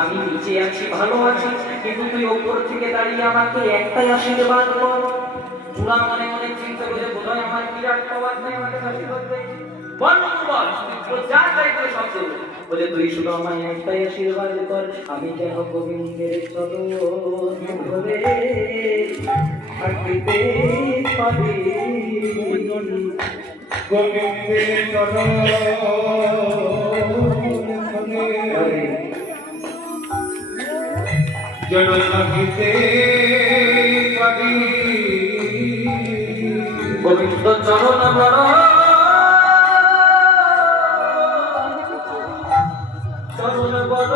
আমি নিচে আছি, ভালো আছি, কিন্তু তুই ওপর থেকে দাঁড়িয়ে আমাকে একটাই আশীর্বাদ কর। চূড়া মনে মনে চিন্তা করে বোধহয় আমার বিরাট পাওয়ার নাই, আমাকে আশীর্বাদ দে। বল বল, ও যা চাইতে সব দেবে। বলে তুই শুধু আমায় একটাই আশীর্বাদ কর, আমি যেন গোবিন্দের চরণ ধরে থাকিতে পারি। গোবিন্দের চরণ ধরে যেন থাকিতে পারি। গোবিন্দ চরণ বড় চরণ বড়